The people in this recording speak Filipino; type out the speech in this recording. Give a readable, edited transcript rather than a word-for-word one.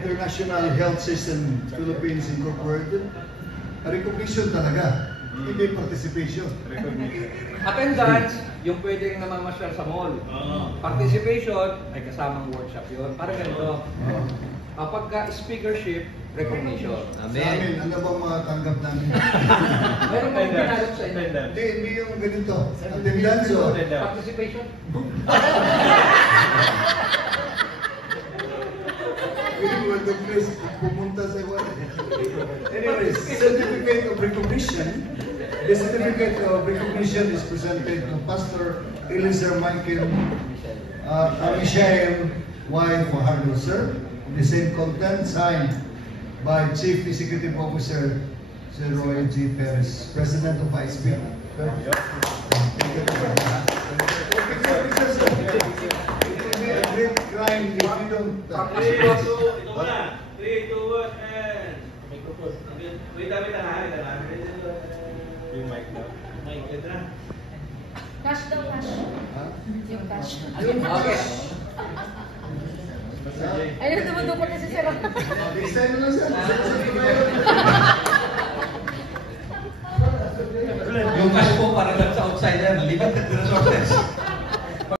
International Health System Philippines Incorporated, recognition talaga, hindi participation. Attendance, yung pwedeng namamasyal sa mall. Participation, ay kasamang workshop yun. Parang ganito. Pagka speakership, recognition. Sa amin, ano bang mga tanggap namin? Meron bang pinalap sa inyo? Hindi yung ganito. Attendance o? Participation? Will the place pumunta sa iwan. Anyways, certificate of recognition. The certificate of recognition is presented to Pastor Eliezer Michael Amishael Y. Fajardo, sir. The same content signed by Chief Executive Officer Sir Roy G. Perez, President of ISP. It will be a great crime if you don't. 3, 2, 1, and... Wait lang ha. Yung mic daw. Mic, ito na. Cash daw, cash. Yung cash. Okay. Ayun, tumutupot na si Sir. Next time na lang, sir.